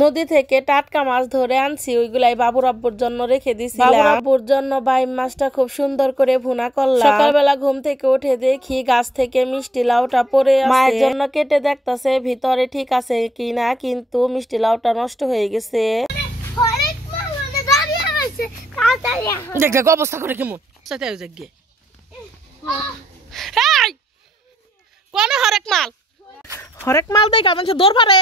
নদী থেকে টাটকা মাছ ধরে আনছি, ওইগুলাই বাবুর আব্বুর জন্য রেখে দিছিলাম। বাবুর আব্বুর জন্য বাইম মাছটা খুব সুন্দর করে ভুনা করলাম। সকালবেলা ঘুম থেকে উঠে দেখি গাছ থেকে মিষ্টি লাউটা পড়ে আছে। মায়ের জন্য কেটে দেখতেছে ভিতরে ঠিক আছে কিনা, কিন্তু মিষ্টি লাউটা নষ্ট হয়ে গেছে। অবস্থা করে কেমন কোনে হরেক মাল দেখ মানুষ দৌড় পারে।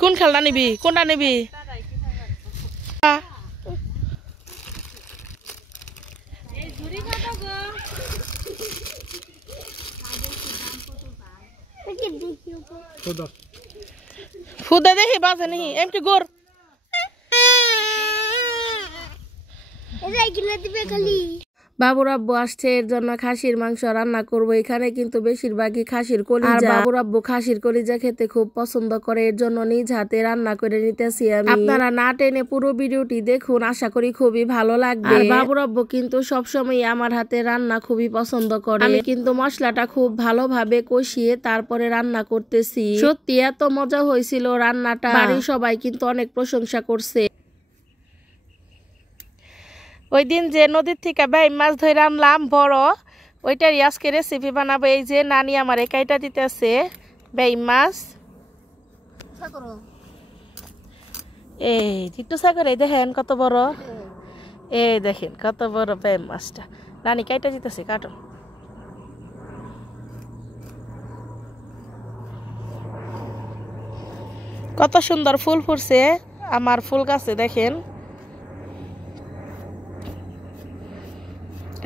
কোন খেলনা নিবি, কোনটা নিবি? ফুদে দেখি বাজে নি এমটি গোর বাবুর আব্বু আসছে, এর জন্য খাসির মাংস রান্না করব। এখানে কিন্তু বেশিরভাগই খাসির কলিজা। বাবুর আব্বু খাসির কলিজা খেতে খুব পছন্দ করে, এর জন্য নিজ হাতে রান্না করে নিতেছি আমি। আপনারা না টেনে পুরো ভিডিওটি দেখুন, আশা করি খুবই ভালো লাগবে। বাবুর আব্বু কিন্তু সবসময় আমার হাতে রান্না খুবই পছন্দ করে। আমি কিন্তু মশলাটা খুব ভালোভাবে কষিয়ে তারপরে রান্না করতেছি। সত্যি এত মজা হয়েছিল রান্নাটা, বাড়ির সবাই কিন্তু অনেক প্রশংসা করছে। ওই দিন যে নদীর থেকে বাইম মাছ ধরে আনলাম বড়, ওইটারই আজকে রেসিপি বানাবো। এই যে নানি আমার কাইটা দিতেছে বাইম মাছ। এই একটু সাগরে দেখেন কত বড়, এই দেখেন কত বড় বাইম মাছটা নানি কাইটা দিতেছে। কাটো কত সুন্দর ফুল ফুটছে আমার ফুল গাছে দেখেন।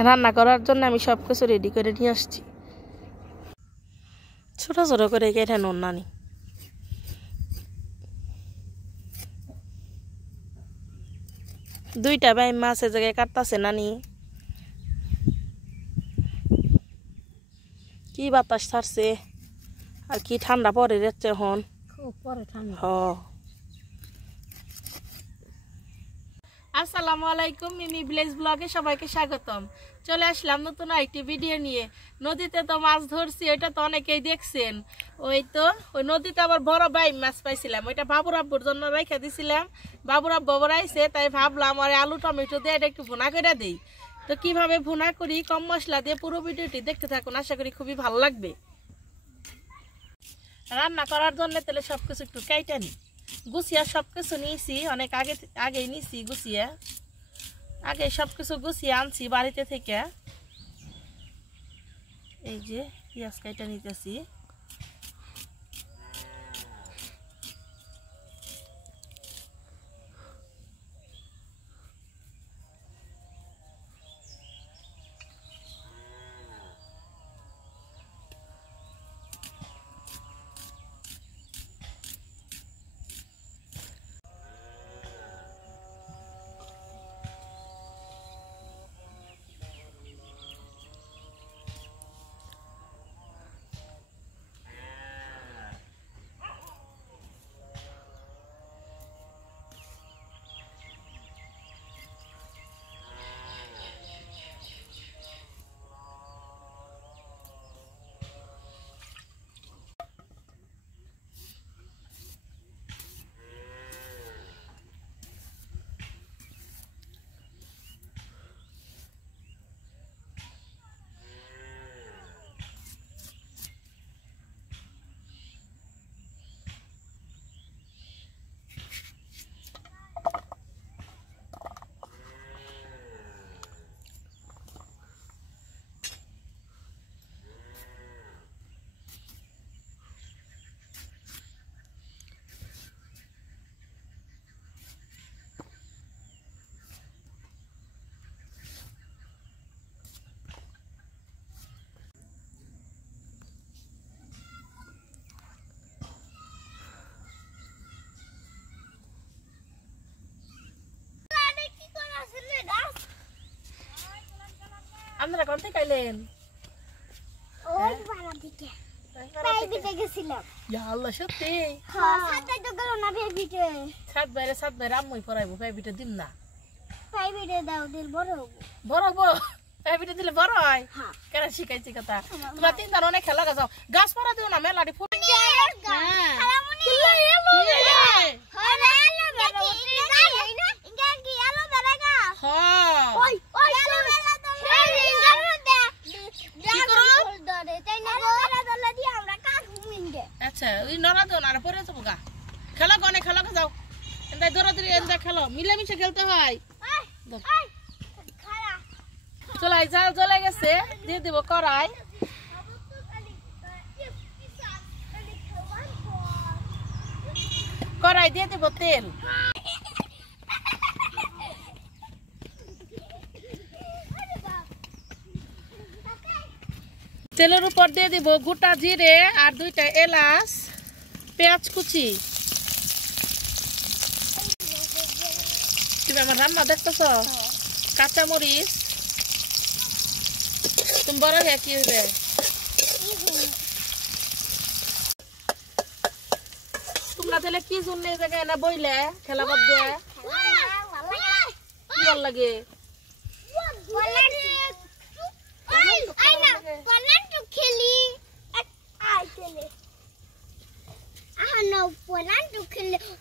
রান্না করার জন্য আমি সবকিছু রেডি করে নিয়ে আসছি। ছোট ছোট করে কেটে নুন নানি। দুইটা ভাই মাছের জায়গায় কাটতেছে নানি। কি বাতাস ছাড়ছে আর কি ঠান্ডা পরে যাচ্ছে এখন। আসসালামু আলাইকুম, মিমি ভিলেজ ব্লগে সবাইকে স্বাগতম। চলে আসলাম নতুন একটি ভিডিও নিয়ে। নদীতে তো মাছ ধরছি, ওইটা তো অনেকেই দেখছেন। ওই নদীতে আবার বড় বাইম মাছ পাইছিলাম, ওইটা বাবুর আব্বুর জন্য রেখে দিছিলাম। বাবুর আব্বু বড়াইছে, তাই ভাবলাম আর আলু টমেটো দিয়ে এটা একটু ভুনা করে দিই। তো কিভাবে ভুনা করি কম মশলা দিয়ে পুরো ভিডিওটি দেখতে থাকুন, আশা করি খুবই ভালো লাগবে। রান্না করার জন্য তাহলে সবকিছু একটু কেটে নিই। গুছিয়া সবকিছু নিয়েছি, অনেক আগেই নিয়েছি গুছিয়া, আগে সবকিছু গুছিয়ে আনছি বাড়িতে থেকে। এই যে পেঁয়াজ কাইটা নিতেছি। আপনারা কোন থেকে আইলেন? ওই পাড়া থেকে প্রাইভেটে গেছিলাম। ইয়া আল্লাহ সত্যি? হ্যাঁ সাথে তো গেল না প্রাইভেটে। সাত বাইরে আম্মুই পড়াইবো, প্রাইভেটে দিম না। প্রাইভেটে দাও দিল বড় হবো। বড় হবো? এই ভিডিও দিলে বড় হয় কেন শিখাইছি কথা তোমরা তিন জন অনেক খেলা গাছাও গাছ পাড়া দিও না মেলাটি ফুল আচ্ছা ওই নড়া দিও না আর পরে যাবো গা খেলা গনে খেলা যাও এন্দাই দৌড়াদৌড়ি এন্দাই খেলো মিলেমিশে খেলতে হয় চলাই জাল জ্বলে গেছে দিয়ে দিব কড়াই কড়াই দিয়ে দিব তেল তেলের উপর দিয়ে দিব গোটা জিরে আর 2টা এলাচ পেঁয়াজ কুচি তুমি আমার রান্না দেখতেছ কাঁচা মরিচ তুমি বড় হয়ে কি হবে তোমরা তাহলে কি জন্য এই জায়গায় না বইলে খেলা বাদ দিয়ে কি ভালো লাগে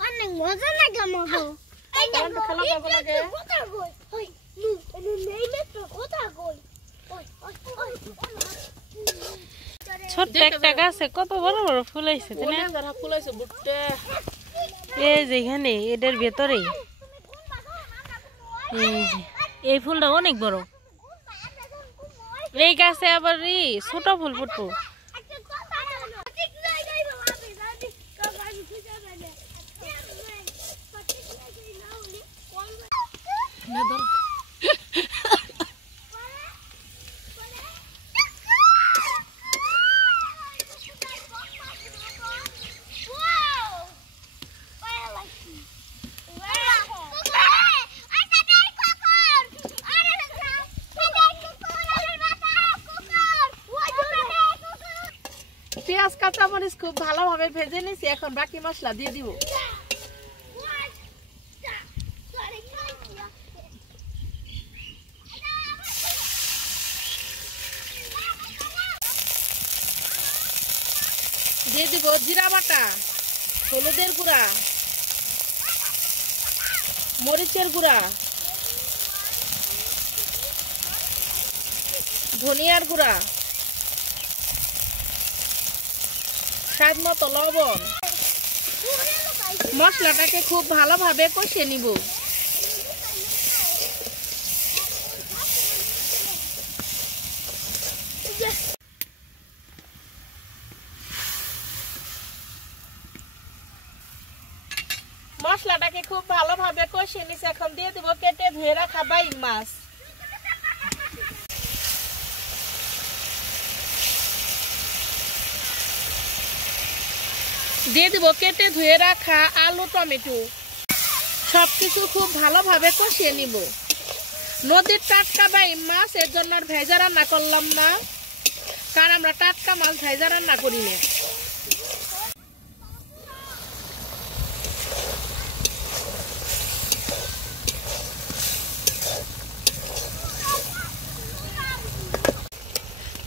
অনেক মজা লাগে আমার ছোট্ট একটা গাছে কত বড় বড় ফুল হয়েছে এই যে এখানে এদের ভেতরে এই ফুলটা অনেক বড় এই গাছে আবার ছোট ফুল ফুটবো পেঁয়াজ কাঁচা মরিচ খুব ভালোভাবে ভেজে নিয়েছি এখন বাকি মশলা দিয়ে দিব দিয়ে দিব জিরা বাটা হলুদের গুঁড়া মরিচের গুঁড়া ধনিয়ার গুঁড়া স্বাদ মতো লবণ মশলাটাকে খুব ভালোভাবে কষিয়ে নিব মশলাটাকে খুব ভালোভাবে কষিয়ে নিছি এখন দিয়ে দিব কেটে ধুয়ে রাখা বাইম মাছ দিয়ে দিব কেটে ধুয়ে রাখা আলু টমেটো সবকিছু খুব ভালোভাবে কষিয়ে নিব নদীর টাটকা বাইম মাছ এর জন্য আর ভেজা রান্না করলাম না কারণ আমরা টাটকা মাছ ভেজা রান্না করি না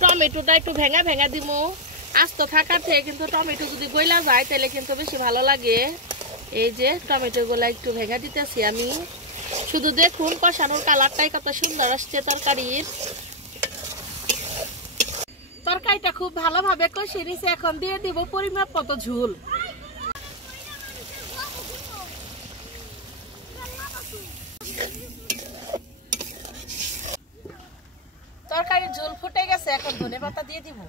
টমেটোটা একটু ভেঙা ভেঙা দিব আস্ত থাকার থেকে কিন্তু টমেটো যদি গইলা যায় তাহলে কিন্তু বেশি ভালো লাগে এই যে টমেটো গুলা একটু ভেঙে দিতেছি আমি শুধু দেখুন কষানোর কালারটাই কত সুন্দর আসছে তরকারিটা খুব ভালোভাবে কষিয়ে নিয়েছি এখন দিয়ে দিব পরিমাপ মতো ঝোল তরকারির ঝোল ফুটে গেছে এখন ধনেপাতা দিয়ে দিব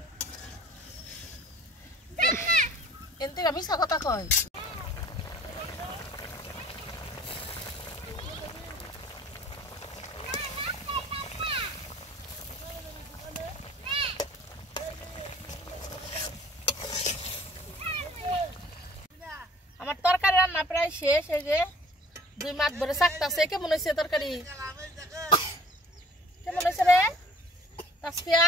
এনতে আমি কথা কই আমার তরকারি রান্না প্রায় শেষ এই যে 2 মাস ধরে চাকতাছে কেমন হইছে তরকারি কেমন হইছে রে তাসফিয়া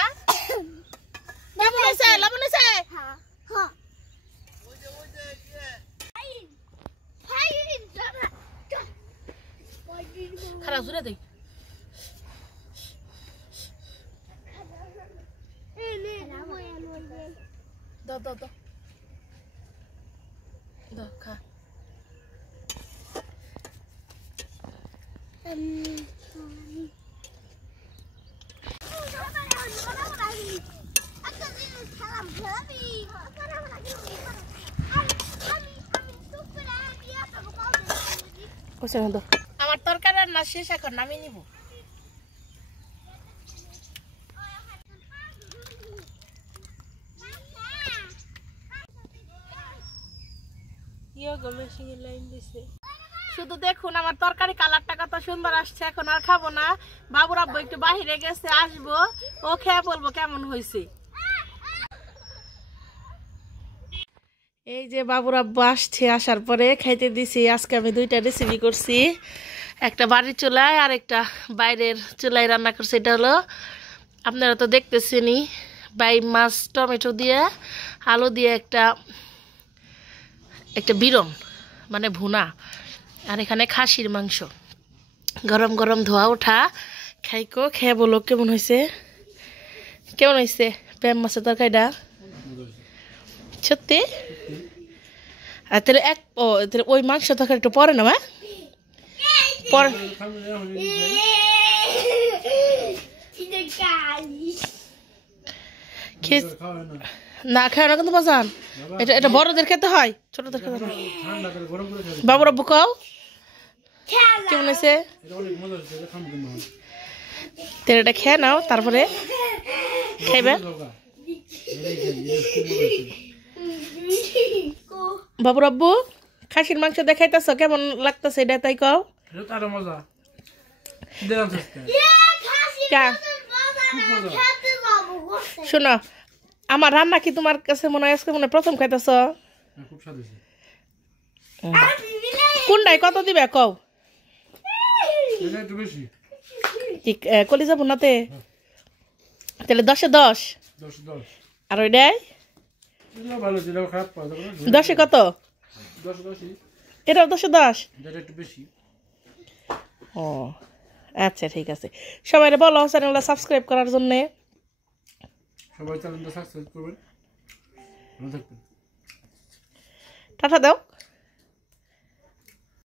কেমন হইছে লবণ হইছে হ্যাঁ হ্যাঁ খারাপ জুড়ে দেই দাও দাও দাও দাও খা আমার তরকারি রান্না শেষ এখন নামিয়ে নিব শুধু দেখুন আমার তরকারি কালারটা কত সুন্দর আসছে এখন আর খাবো না বাবুর আব্বু একটু বাহিরে গেছে আসবো ও খেয়ে বলবো কেমন হয়েছে এই যে বাবুর আব্বু আসছে আসার পরে খাইতে দিছি আজকে আমি দুইটা রেসিপি করছি একটা বাড়ির চুলায় আর একটা বাইরের চুলায় রান্না করছি এটা হলো আপনারা তো দেখতেছেনই বাই মাছ টমেটো দিয়ে আলু দিয়ে একটা বিরন মানে ভুনা আর এখানে খাসির মাংস গরম গরম ধোয়া ওঠা খাইকো খেয়ে বলো কেমন হয়েছে প্যাম মাছের তরকারিটা সত্যি আর তাহলে তাহলে ওই মাংস তরকারি একটু পরে না পরে না খায় না কিন্তু বাজান এটা বড়দের খেতে হয় ছোটদের খেতে হয় বাবুর আব্বু খাও কেমন হয়েছে তাহলে এটা খেয়ে নাও তারপরে খাইবে বাবুর আব্বু খাসির মাংস দেখাইতেছ কেমন লাগতেছে এটা তাই কও শোনো আমার রান্না কি তোমার কাছে মনে হয় আজকে মনে প্রথম খাইতেছ কোনটাই কত দিবে কও কলিজা ভুনাতে তাহলে 10-10 আর ওইটাই 10-এ কত এটাও 10-10 ও আচ্ছা ঠিক আছে সবাই বলো চ্যানেলটা সাবস্ক্রাইব করার জন্য সবাই চ্যানেলটা সাবস্ক্রাইব করবেন ভালো থাকবেন টাটা দাও